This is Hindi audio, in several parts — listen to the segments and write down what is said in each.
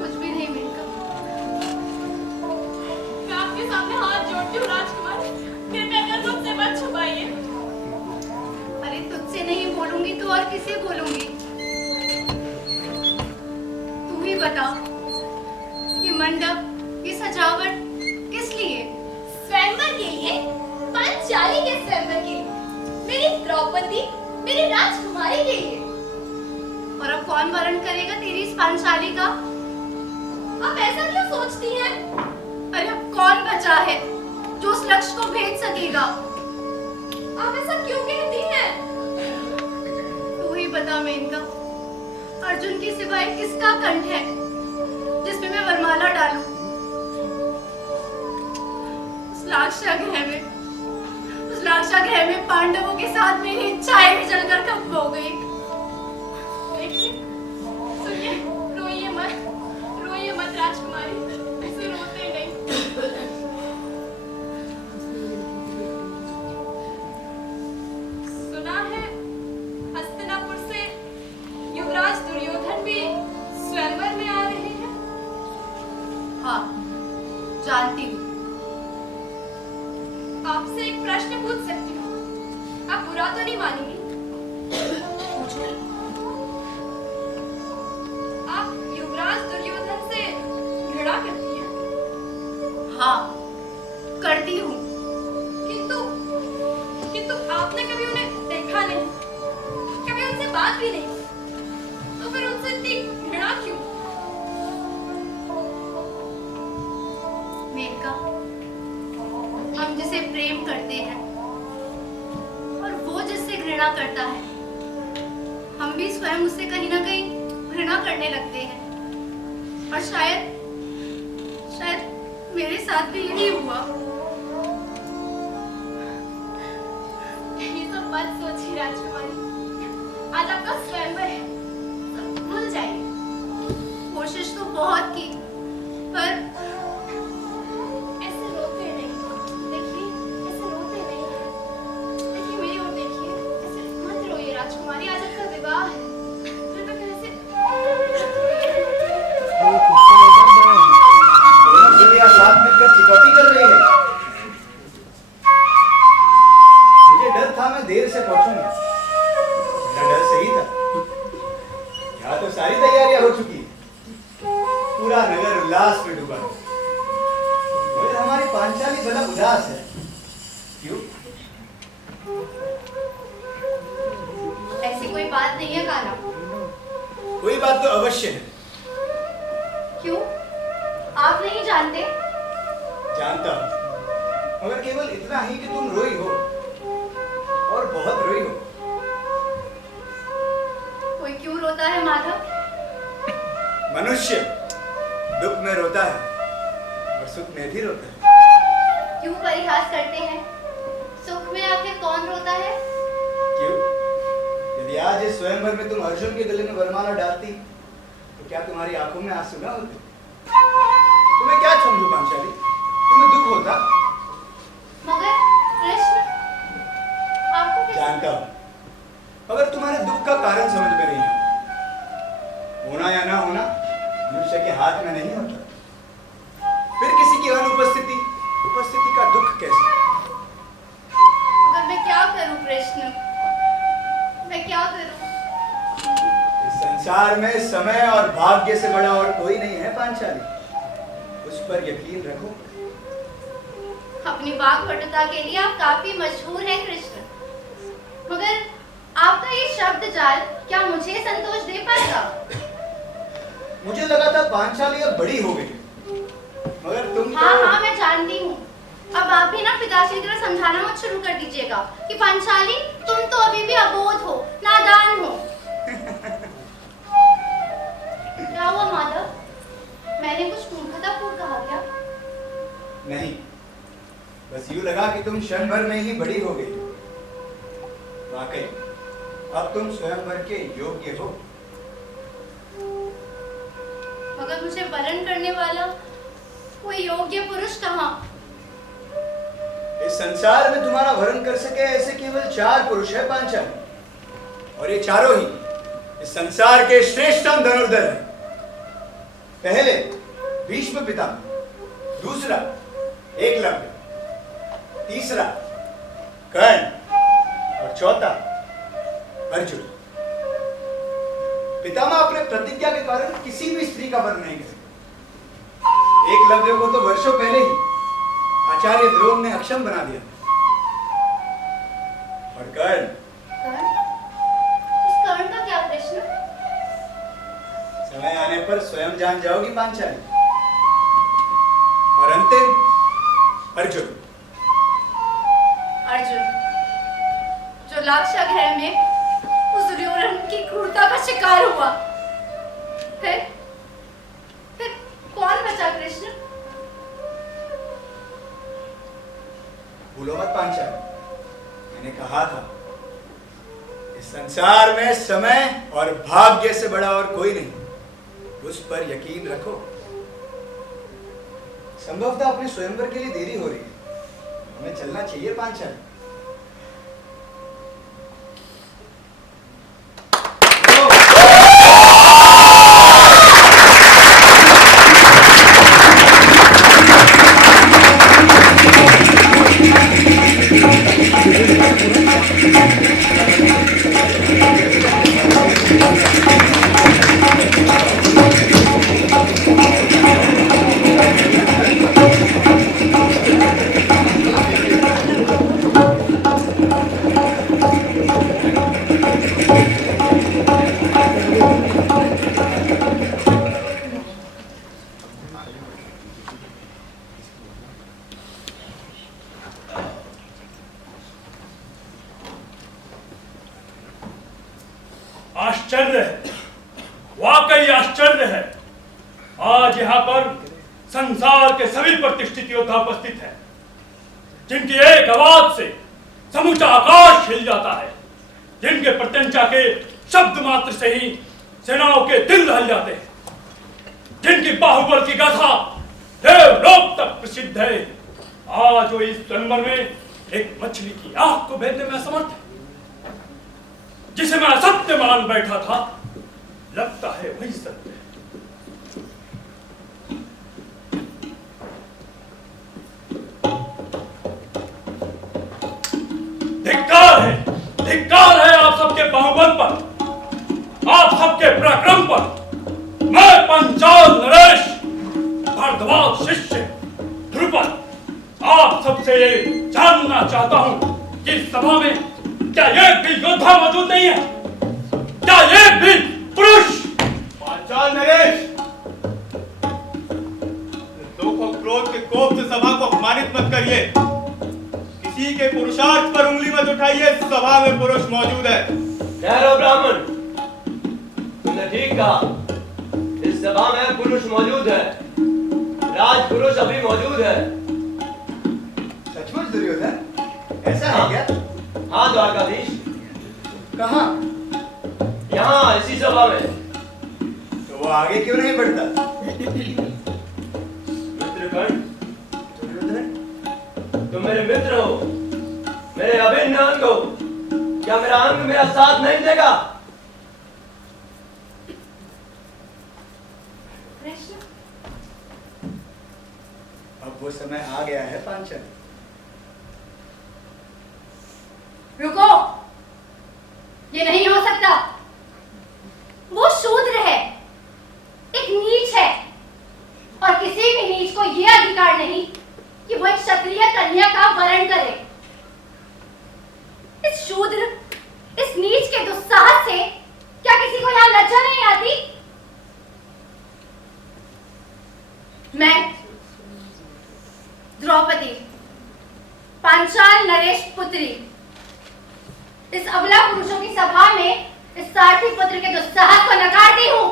कुछ भी नहीं किसे बोलूंगी? तू ही बता, ये मंडप, ये सजावट किस लिए? स्वयंवर के लिए, पांचाली के स्वयंवर के लिए, मेरी द्रौपदी, मेरी राजकुमारी के लिए। और अब कौन वरण करेगा तेरी इस पांचाली का? आप ऐसा क्यों सोचती हैं? अरे अब कौन बचा है जो उस लक्ष्य को भेज सकेगा? आप ऐसा क्यों कहती हैं? तू ही बता मेनका, अर्जुन की सिवाय किसका कंठ है जिसमें मैं वरमाला डालूं? उस लाक्षा गृह में पांडवों के साथ मेरी इच्छाएं भी जलकर खत्म हो गई। देखिए, सुनिए, रोइए मत राजकुमारी, ऐसे रोते नहीं। सुना है हस्तिनापुर से युवराज दुर्योधन भी स्वयंवर में आ रहे हैं। हाँ, जानती हूँ। आपसे एक प्रश्न पूछ सकती हूँ? आप बुरा तो नहीं मानेंगी? पूछो। आप युवराज दुर्योधन से घृणा करती हैं? हाँ, करती हूँ। किंतु आपने कभी उन्हें देखा नहीं, कभी उनसे बात भी नहीं, तो फिर उनसे इतनी घृणा क्यों? मेनका, हम जिसे प्रेम करते हैं और वो जिससे घृणा करता है, हम भी स्वयं उससे कहीं ना कहीं घृणा करने लगते हैं। और शायद मेरे साथ भी यही हुआ। ये तो मत सोचिए राजकुमारी, आज आपका स्वयंवर है, सब भूल जाइए। कोशिश तो बहुत की, पर ऐसे रोते नहीं, देखिए, ऐसे रोते नहीं। देखिए मेरी ओर देखिए, ऐसे मत रोइए राजकुमारी, आज आपका विवाह है। फिर तो कैसे दोनों साथ मिलकर चिकौटी कर रही है। मुझे डर था मैं देर से पहुंचूंगा। मेरा डर सही था। यहाँ तो सारी तैयारियां हो चुकी है, पूरा नगर उल्लास में डूबा है। मगर हमारी पांचाली बड़ा उदास है। क्यों? ऐसी कोई बात नहीं है कान्हा। कोई बात तो अवश्य है। क्यों? आप नहीं जानते? जानता हूं, मगर केवल इतना ही कि तुम रोई हो, और बहुत रोई हो। कोई क्यों रोता है माधव? मनुष्य दुख में रोता है और सुख में भी रोता है। क्यों परिहास करते हैं? सुख में आखिर कौन रोता है? क्यों? यदि आज इस स्वयंवर में तुम अर्जुन के गले में वरमाला डालती, तो क्या तुम्हारी आंखों में आंसू न होते? तुम्हें क्या समझो पांचाली, तुम्हें दुख होता? मगर कृष्ण, आपको कैसे? जानता हूं, मगर तुम्हारे दुख का कारण समझ में नहीं आता। होना या ना होना मनुष्य के हाथ में नहीं होता। फिर किसी की उपस्थिति का दुख कैसे? मगर मैं क्या करूं कृष्ण, मैं क्या करूं? इस संसार में समय और भाग्य से बड़ा और कोई नहीं है पांचाली, उस पर यकीन रखो। अपनी वाक्पटुता के लिए आप काफी मशहूर हैं कृष्ण, मगर आपका ये शब्द जाल क्या मुझे संतोष दे पाएगा? मुझे लगा था पांचाली अब बड़ी हो गई, मगर तुम हाँ, मैं जानती हूँ। अब आप भी ना पिताश्री की तरह समझाना मत शुरू कर दीजिएगा कि पांचाली तुम तो अभी भी अबोध हो, नादान हो। क्या हुआ माधव? मैंने कुछ मूर्खतापूर्ण कहा क्या? नहीं, बस यूं लगा कि तुम स्वयंवर में ही बड़ी हो गई। वाकई अब तुम स्वयंवर के योग्य हो। मगर मुझे वरण करने वाला कोई योग्य पुरुष कहाँ? इस संसार में तुम्हारा वरण कर सके ऐसे केवल 4 पुरुष है पांचाली, और ये चारों ही इस संसार के श्रेष्ठतम धनुर्धर हैं। पहले भीष्म पितामह, दूसरा एकलव्य, तीसरा कर्ण और चौथा अर्जुन। पितामह अपने प्रतिज्ञा के कारण किसी भी स्त्री का वर्ण नहीं करेंगे। एकलव्य को तो वर्षों पहले ही आचार्य द्रोण ने अक्षम बना दिया। और कर्ण, उस कर्ण का क्या प्रश्न? समय आने पर स्वयं जान जाओगी पांचाली। और अंतिम अर्जुन। अर्जुन जो लाक्षागृह में उस दुर्योधन की क्रूरता का शिकार हुआ, फिर कौन बचा कृष्ण? भूलो मत पांचाली, मैंने कहा था इस संसार में समय और भाग्य से बड़ा और कोई नहीं, उस पर यकीन रखो। संभवतः अपने स्वयंवर के लिए देरी हो रही है, हमें चलना चाहिए पांचाली। आश्चर्य है, वाकई आश्चर्य है। आज यहाँ पर संसार के सभी प्रतिष्ठित योद्धा उपस्थित हैं, जिनकी एक आवाज से समूचा आकाश हिल जाता है, जिनके प्रत्यंचा के शब्द मात्र से ही सेनाओं के दिल हिल जाते हैं, जिनकी बाहुबल की गाथा देवलोक तक प्रसिद्ध है। आज वो इस स्वयंवर में एक मछली की आंख को भेदने में असमर्थ है। जिसे मैं असत्य मान बैठा था, लगता है वही सत्य है। धिक्कार है आप सबके बाहुबल पर, आप सबके पराक्रम पर। मैं पंचाल नरेश, भारद्वाज शिष्य ध्रुपद, आप सबसे ये जानना चाहता हूं कि इस सभा में क्या एक भी योद्धा मौजूद नहीं है? क्या एक भी पुरुष? पांचाल नरेश, दुख और क्रोध के कोप से सभा को अपमानित मत करिए। किसी के पुरुषार्थ पर उंगली मत उठाइए। सभा में पुरुष मौजूद है। कह लो ब्राह्मण, तुमने ठीक कहा। इस सभा में पुरुष मौजूद है, राजपुरुष अभी मौजूद है। सचमुच दुर्योधन, ऐसा है क्या? हाँ द्वारकाधीश। कहाँ? यहाँ इसी सभा में। तो वो आगे क्यों नहीं बढ़ता? मित्र कर्ण, दुर्योधन, तुम मेरे मित्र हो, मेरे अभिन्न अंग हो। क्या मेरा अंग मेरा साथ नहीं देगा? कृष्ण, अब वो समय आ गया है पांचाल। रुको, ये नहीं हो सकता। वो शूद्र है, एक नीच है, और किसी भी नीच को यह अधिकार नहीं कि वो एक क्षत्रिय कन्या का वरण करे। इस शूद्र, इस नीच के दुस्साहस से क्या किसी को यहाँ लज्जा नहीं आती? मैं द्रौपदी, पांचाल नरेश पुत्री, इस अबला पुरुषों की सभा में इस सारथी पुत्र के दुस्साहस को नकारती हूँ।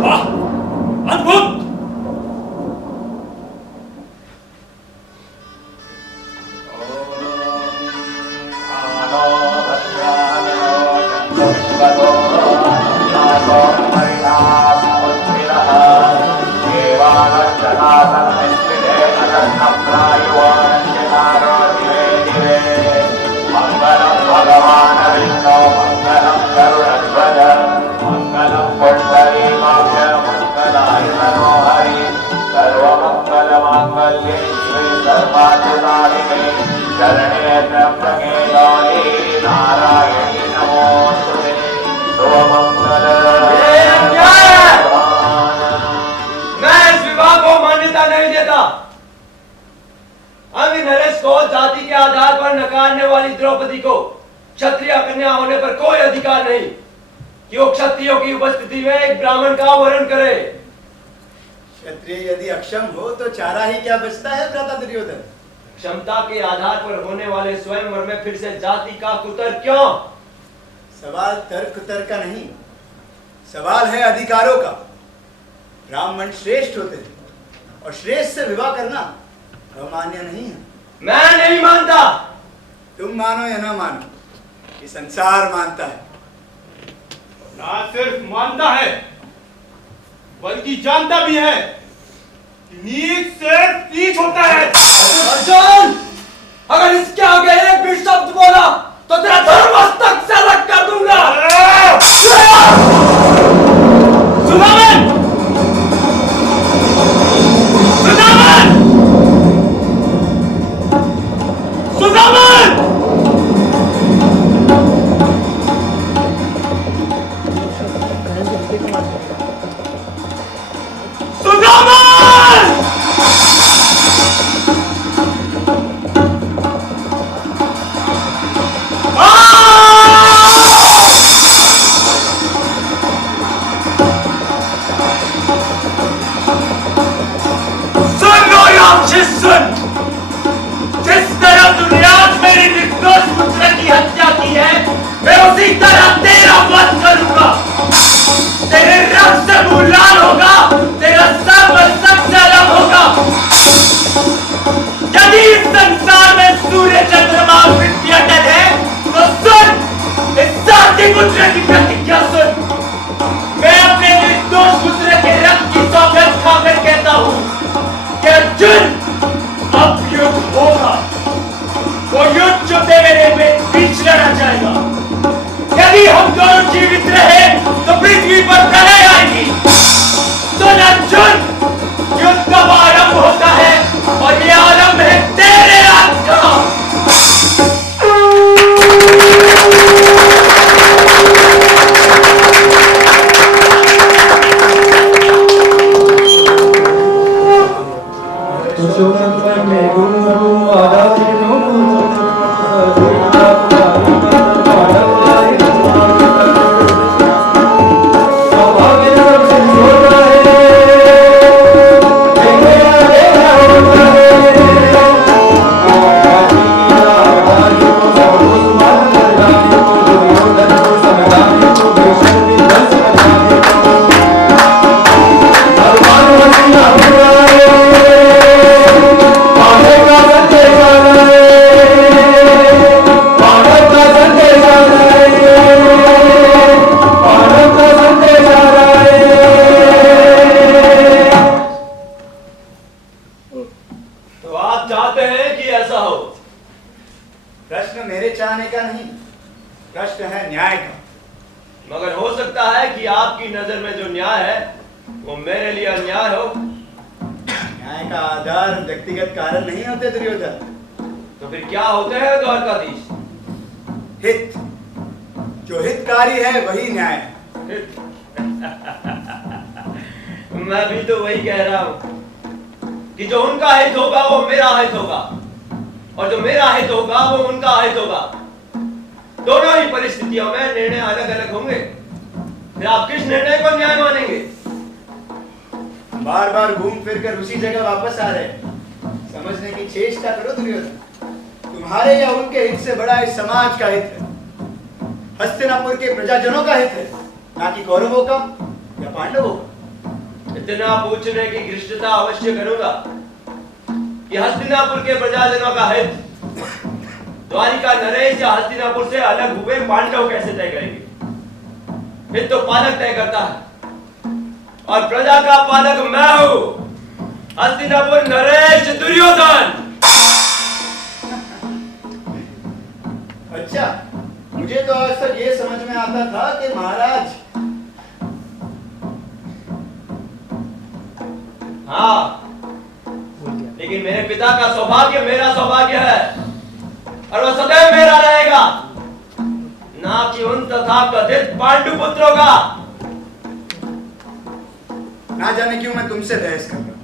वाह, अद्भुत! Oh शरणे त्र्यंबके गौरी नारायणी नमोस्तुते शुभमंगल। मैं इस विवाह को मान्यता नहीं देता। अंग नरेश को जाति के आधार पर नकारने वाली द्रौपदी को क्षत्रिय कन्या होने पर कोई अधिकार नहीं कि वो क्षत्रियों की उपस्थिति में एक ब्राह्मण का वरण करे। क्षत्रिय यदि अक्षम हो तो चारा ही क्या बचता है भ्राता दुर्योधन? क्षमता के आधार पर होने वाले स्वयंवर में फिर से जाति का कुतर्क क्यों? सवाल तर्क कुतर्क का नहीं, सवाल है अधिकारों का। ब्राह्मण श्रेष्ठ होते हैं और श्रेष्ठ से विवाह करना अमान्य नहीं है। मैं नहीं मानता। तुम मानो या ना मानो, ये संसार मानता है। ना सिर्फ मानता है बल्कि जानता भी है कि नीच से नीच होता है। अर्जुन, अगर इसके आगे एक भी शब्द बोला तो तेरा धर्मस्तक से अलग कर दूंगा। सुनावन! सुनावन! सुनावन! सुनावन! सुन, जिस तरह दुनिया मेरी निर्दोष पुत्र की हत्या की है, मैं उसी तरह तेरा वध करूंगा। तेरे रक्त से मुंह लाल होगा, तेरा सर मस्तक से अलग होगा। यदि इस संसार में सूर्य चंद्रमा पृथ्वी अटल है, तो सुन, इस साथी पुत्र की प्रतिज्ञा सुन। मैं अपने निर्दोष पुत्र के रक्त की सौगंध खाकर कहता हूँ कि अर्जुन, अब युद्ध होगा। वो युद्ध जो मेरे बीच लड़ा जाएगा। यदि हम दोनों जीवित रहे तो पृथ्वी पर प्रलय आएगी। तो अर्जुन, युद्ध कब आरंभ होता है और ये आरंभ है तेरे हाथ का। मैं भी तो वही कह रहा हूं कि जो उनका हित होगा वो मेरा हित होगा और जो मेरा हित होगा वो उनका हित होगा। दोनों ही परिस्थितियों में निर्णय अलग अलग होंगे। फिर आप किस निर्णय को न्याय मानेंगे? बार बार घूम फिर कर उसी जगह वापस आ रहे हैं। समझने की चेष्टा करो दुर्योधन। तुम्हारे या उनके हित से बड़ा इस समाज का हित है, हस्तिनापुर के प्रजाजनों का हित है, ना कि कौरवों का या पांडवों का। इतना पूछने की घृष्टता अवश्य करूंगा कि हस्तिनापुर के प्रजाजनों का हित द्वारिका नरेश या हस्तिनापुर से अलग हुए पांडव कैसे तय करेंगे? हित तो पालक तय करता है और प्रजा का पालक मैं हूं, हस्तिनापुर नरेश दुर्योधन। अच्छा, मुझे तो आज तक ये समझ में आता था कि महाराज। हाँ, लेकिन मेरे पिता का सौभाग्य मेरा सौभाग्य है। और वह सदैव मेरा रहेगा, ना कि उन तथाकथित पांडु पुत्रों का। ना जाने क्यों मैं तुमसे बहस कर रहा हूं,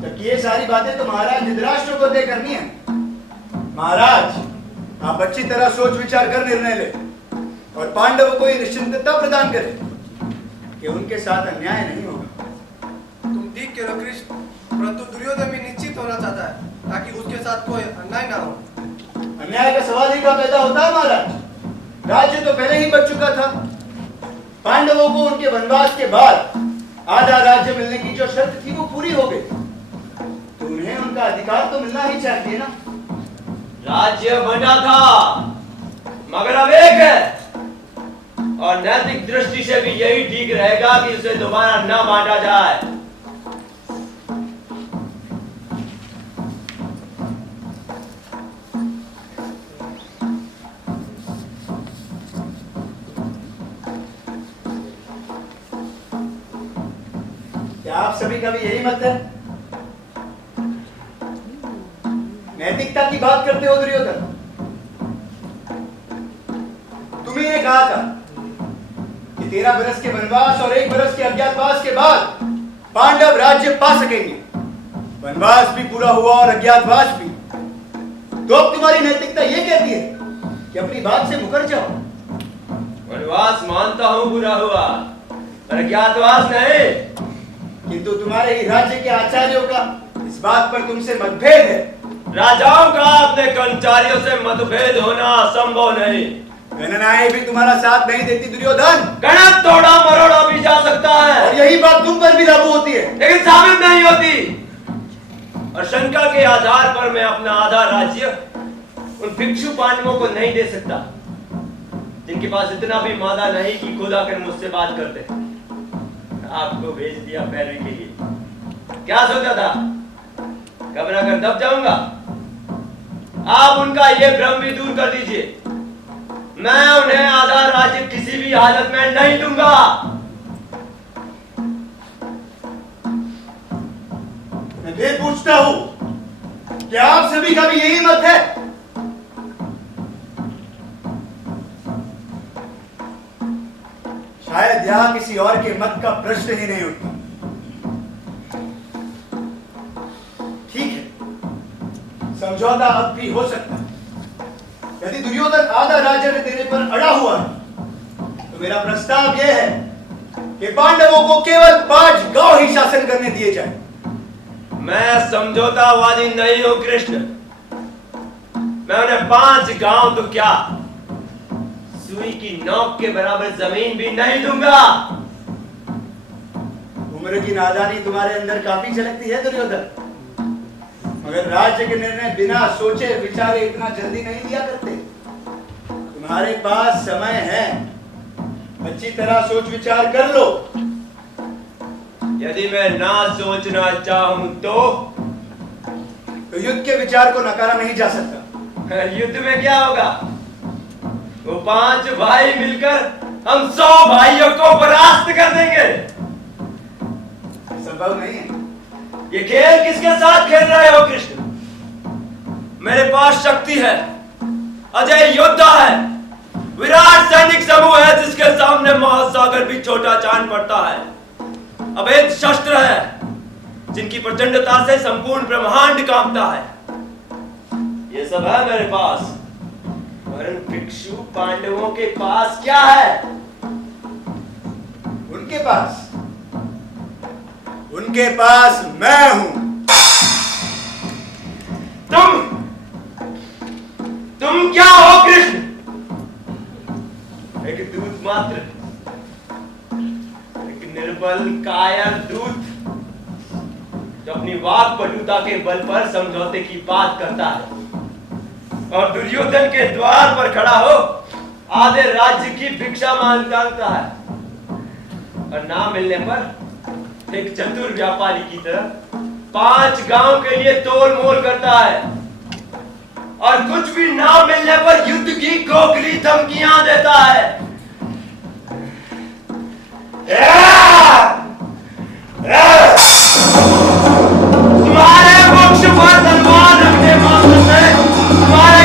जबकि ये सारी बातें तो महाराज धृतराष्ट्र को तय करनी है। महाराज, आप अच्छी तरह सोच विचार कर निर्णय ले और पांडवों को ये निश्चिंतता प्रदान करें कि उनके साथ अन्याय नहीं होगा। तुम ठीक कह रहे हो कृष्ण, परंतु दुर्योधन भी निश्चित होना चाहता है ताकि उसके साथ कोई अन्याय ना हो। अन्याय का सवाल ही कहाँ पैदा होता है महाराज? राज्य तो पहले ही बच चुका था। पांडवों को उनके वनवास के बाद आधा राज्य मिलने की जो शर्त थी वो पूरी हो गई, तो उन्हें उनका अधिकार तो मिलना ही चाहिए ना। राज्य बना था मगर अब एक है, और नैतिक दृष्टि से भी यही ठीक रहेगा कि उसे दोबारा न बांटा जाए। क्या आप सभी का भी यही मत है? नैतिकता की बात करते हो दुर्योधन? तुम्ही ने कहा था कि 13 बरस के वनवास और 1 बरस के अज्ञातवास के बाद पांडव राज्य पा सकेंगे। वनवास भी पूरा हुआ और अज्ञातवास भी। तो अब तुम्हारी नैतिकता ये कहती है कि अपनी बात से मुकर जाओ। वनवास मानता हूं बुरा हुआ, पर अज्ञातवास नहीं। किंतु तुम्हारे ही राज्य के आचार्यों का इस बात पर तुमसे मतभेद है। राजाओं का अपने कर्मचारियों से मतभेद होना असंभव नहीं। गणनाएं भी तुम्हारा साथ नहीं देती दुर्योधन। गणना तोड़ा मरोड़ा भी जा सकता है, और यही बात तुम पर भी लागू होती है, लेकिन साबित नहीं होती। और शंका के आधार पर मैं अपना आधा राज्य उन भिक्षु पांडवों को नहीं दे सकता, जिनके पास इतना भी मादा नहीं कि खुद आकर मुझसे बात करते। आपको भेज दिया पैरवी के लिए। क्या सोचा था? घबरा कर दब जाऊंगा? आप उनका ये भ्रम भी दूर कर दीजिए। मैं उन्हें आधा राज्य किसी भी हालत में नहीं दूंगा। मैं फिर पूछता हूं, क्या आप सभी का भी यही मत है? शायद यहां किसी और के मत का प्रश्न ही नहीं उठता। ठीक है, समझौता अब भी हो सकता है। यदि दुर्योधन आधा राज्य में देने पर अड़ा हुआ है, तो मेरा प्रस्ताव यह है कि पांडवों को केवल 5 गांव ही शासन करने दिए जाए। मैं समझौतावादी नहीं हूं कृष्ण। मैं उन्हें 5 गांव तो क्या, सुई की नोक के बराबर जमीन भी नहीं दूंगा। उम्र की नादानी तुम्हारे अंदर काफी झलकती है दुर्योधन, मगर राज्य के निर्णय बिना सोचे विचारे इतना जल्दी नहीं लिया करते। तुम्हारे पास समय है, अच्छी तरह सोच विचार कर लो। यदि मैं ना सोचना चाहूं तो युद्ध के विचार को नकारा नहीं जा सकता। युद्ध में क्या होगा? वो 5 भाई मिलकर हम 100 भाइयों को परास्त कर देंगे। संभव नहीं है। ये खेल किसके साथ खेल रहे हो कृष्ण? मेरे पास शक्ति है, अजय योद्धा है, विराट सैनिक समूह है जिसके सामने महासागर भी छोटा जान पड़ता है, अभेद शस्त्र है जिनकी प्रचंडता से संपूर्ण ब्रह्मांड कांपता है। ये सब है मेरे पास, वरन भिक्षु पांडवों के पास क्या है? उनके पास मैं हूं। तुम क्या हो कृष्ण? एक दूत मात्र, एक निर्बल कायर दूत जो अपनी वाक पटुता के बल पर समझौते की बात करता है और दुर्योधन के द्वार पर खड़ा हो आधे राज्य की भिक्षा मांगता है, और ना मिलने पर एक चतुर व्यापारी की तरह 5 गांव के लिए तोल मोल करता है, और कुछ भी ना मिलने पर युद्ध की खोखली धमकियां देता है। तुम्हारे मोक्ष पर धनवान रखने मात्र में तुम्हारे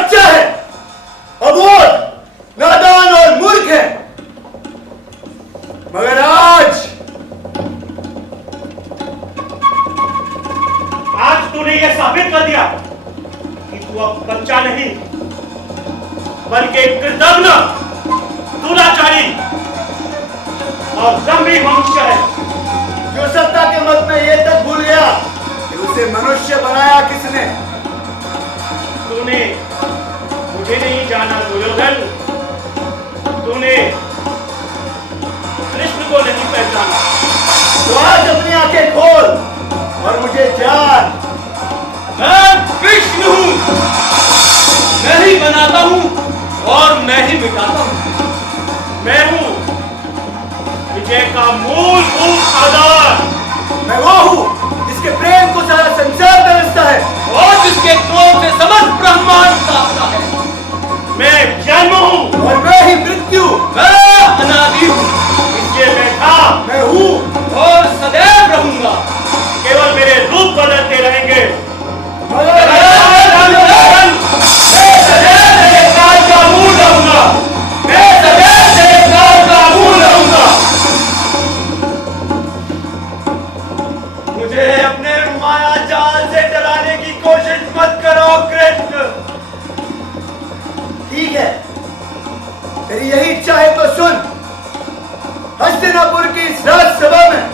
बच्चा है, अबोध, नादान और मूर्ख है। मगर आज तूने यह साबित कर दिया कि तू अब बच्चा नहीं बल्कि एक कृतज्ञ, दुराचारी और गंभीर मनुष्य है, जो सत्ता के मत में यह तक भूल गया कि उसे मनुष्य बनाया किसने। तूने मुझे नहीं जाना दुर्योधन, तूने कृष्ण को नहीं पहचाना। तो आज अपनी आंखें खोल और मुझे जान। मैं कृष्ण हूं, मैं ही बनाता हूं और मैं ही मिटाता हूं। मैं हूं विजय का मूलभूत आधार। मैं वो हूं जिसके प्रेम को सारा संसार तरसता है और जिसके क्रोध से समस्त ब्रह्मांड कांपता है। मैं जन्म हूं और मैं ही मृत्यु। मैं अनादि हूं, इसलिए मैं था, मैं हूं और सदैव रहूंगा। केवल मेरे रूप बदलते रहेंगे। मगर मुझे अपने माया जाल से डराने की कोशिश मत करो कृष्ण। ठीक है, तेरी यही इच्छा है तो सुन। हस्तिनापुर की इस राजसभा में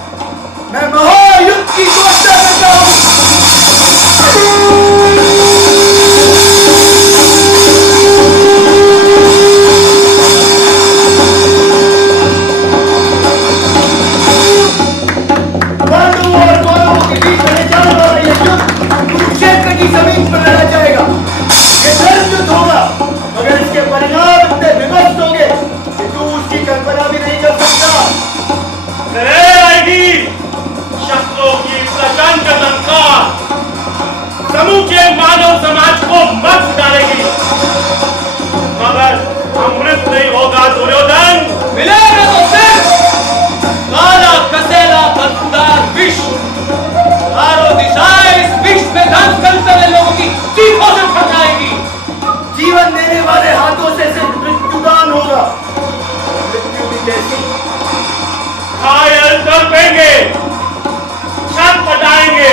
मैं महायुद्ध की घोषणा करता हूं। पांडवों और कौरवों के बीच में चल रहा यह युद्ध कुरुक्षेत्र की जमीन पर लड़ा जाएगा। यह धर्म युद्ध होगा, मगर इसके परिणाम इतने विभत्स होंगे कि तू उसकी कल्पना भी नहीं कर सकता। शस्त्रों की प्रचंड टंकार समूचे मानव समाज को मत डालेगी, मगर अमृत नहीं होगा दुर्योधन। मिलेगा तो सिर्फ काला कसेला बदबूदार विष। चारों दिशाएं इस विष में दंश करते हुए लोगों की चीखों से फट जाएगी। जीवन देने वाले हाथों से सिर्फ मृत्युदान होगा। मृत्यु भी कैसी? घायल कर देंगे, छत पटाएंगे,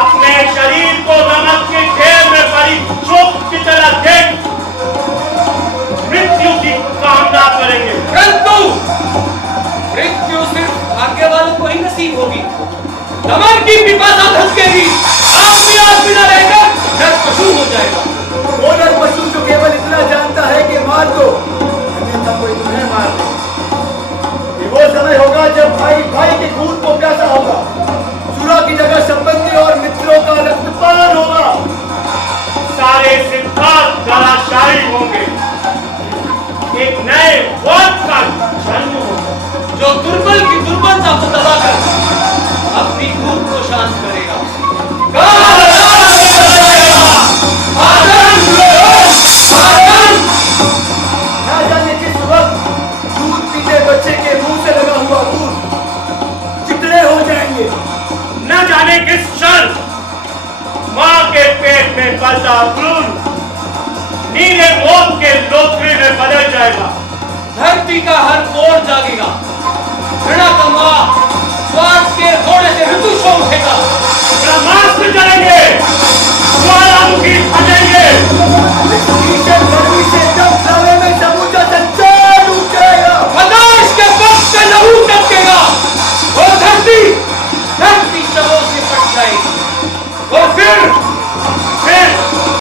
अपने शरीर को नमक के ढेर में पड़ी चोट की तरह देख मृत्यु की कामना करेंगे। परंतु मृत्यु सिर्फ भाग्य वालों को ही नसीब होगी। दमन की पिपासा धसकेगी, आदमी न रहकर नर पशु हो जाएगा। वो नर पशु जो केवल इतना जानता है कि मार दो, अन्यथा कोई तुम्हें मार दे। ये वो समय होगा जब भाई भाई के खून को प्यासा होगा, सुरा की जगह संबंधी और मित्रों का रक्तपान होगा। सारे सिद्धांत धराशायी होंगे, एक नए वर्ग का जन्म होगा जो दुर्बल की दुर्बलता को दबाकर अपनी भूख को शांत करेगा। ना जाने किस वक्त दूध पीते बच्चे के मुंह से लगा हुआ दूध चिकने हो जाएंगे। न जाने किस क्षण मां के पेट में पलता खून नीले मौत के लोथड़े में बदल जाएगा। धरती का हर कोर जागेगा। घृणा का मां स्वार्थ के घोड़े से ऋतु शोभ उठेगा। ब्रह्मास्त्र चलेंगे, ज्वालामुखी